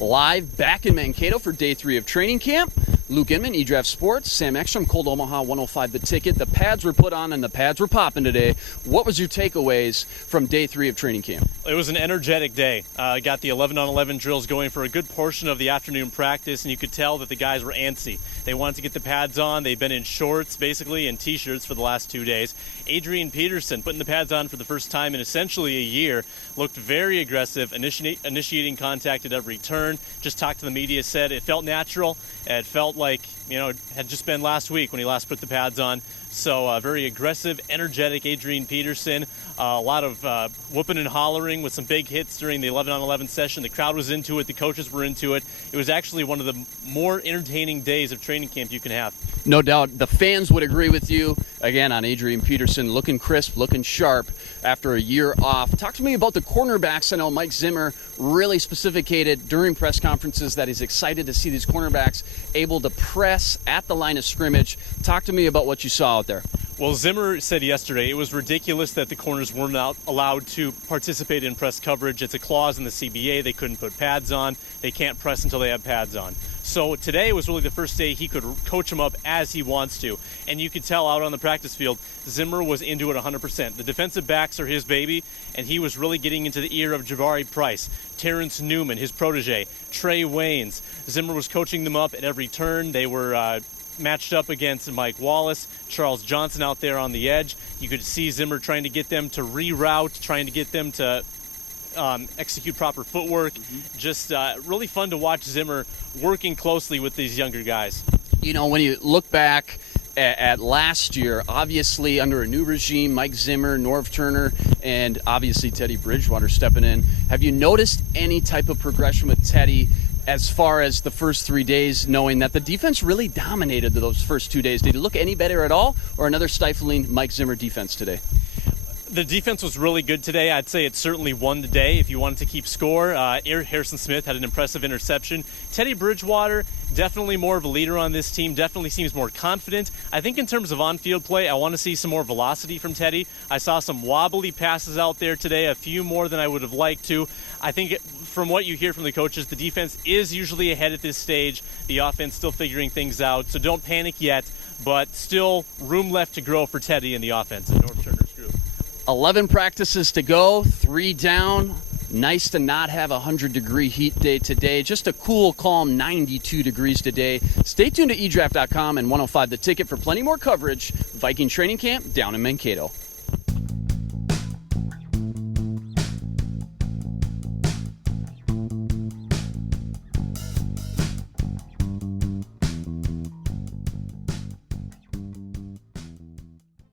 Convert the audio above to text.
live back in Mankato for day 3 of training camp. Luke Inman, eDraft Sports, Sam Ekstrom, Cold Omaha, 105 The Ticket. The pads were put on and the pads were popping today. What was your takeaways from day 3 of training camp? It was an energetic day. Got the 11-on-11 drills going for a good portion of the afternoon practice, and you could tell that the guys were antsy. They wanted to get the pads on. They've been in shorts, basically, and T-shirts for the last 2 days. Adrian Peterson, putting the pads on for the first time in essentially a year, looked very aggressive, initiating contact at every turn. Just talked to the media, said it felt natural. It felt like, it had just been last week when he last put the pads on. So very aggressive, energetic Adrian Peterson. A lot of whooping and hollering with some big hits during the 11-on-11 session. The crowd was into it. The coaches were into it. It was actually one of the more entertaining days of training camp you can have. No doubt the fans would agree with you, again, on Adrian Peterson, looking crisp, looking sharp after a year off. Talk to me about the cornerbacks. I know Mike Zimmer really specificated during press conferences that he's excited to see these cornerbacks able to press at the line of scrimmage. Talk to me about what you saw out there. Well, Zimmer said yesterday it was ridiculous that the corners weren't allowed to participate in press coverage. It's a clause in the CBA. They couldn't put pads on. They can't press until they have pads on. So today was really the first day he could coach them up as he wants to. And you could tell out on the practice field, Zimmer was into it 100%. The defensive backs are his baby, and he was really getting into the ear of Jabari Price, Terrence Newman, his protege, Trey Waynes. Zimmer was coaching them up at every turn. They were matched up against Mike Wallace, Charles Johnson out there on the edge. You could see Zimmer trying to get them to reroute, trying to get them to execute proper footwork. Just really fun to watch Zimmer working closely with these younger guys. When you look back at last year, obviously under a new regime, Mike Zimmer, Norv Turner, and obviously Teddy Bridgewater stepping in, have you noticed any type of progression with Teddy as far as the first 3 days, knowing that the defense really dominated those first 2 days? Did it look any better at all, or another stifling Mike Zimmer defense today? The defense was really good today. I'd say it certainly won the day if you wanted to keep score. Harrison Smith had an impressive interception. Teddy Bridgewater, definitely more of a leader on this team, definitely seems more confident. I think in terms of on-field play, I want to see some more velocity from Teddy. I saw some wobbly passes out there today, a few more than I would have liked to. I think from what you hear from the coaches, the defense is usually ahead at this stage. The offense still figuring things out, so don't panic yet, but still room left to grow for Teddy in the offense in North Turner's group. 11 practices to go, 3 down. Nice to not have a 100-degree heat day today. Just a cool, calm 92 degrees today. Stay tuned to eDraft.com and 105 The Ticket for plenty more coverage. Viking training camp down in Mankato.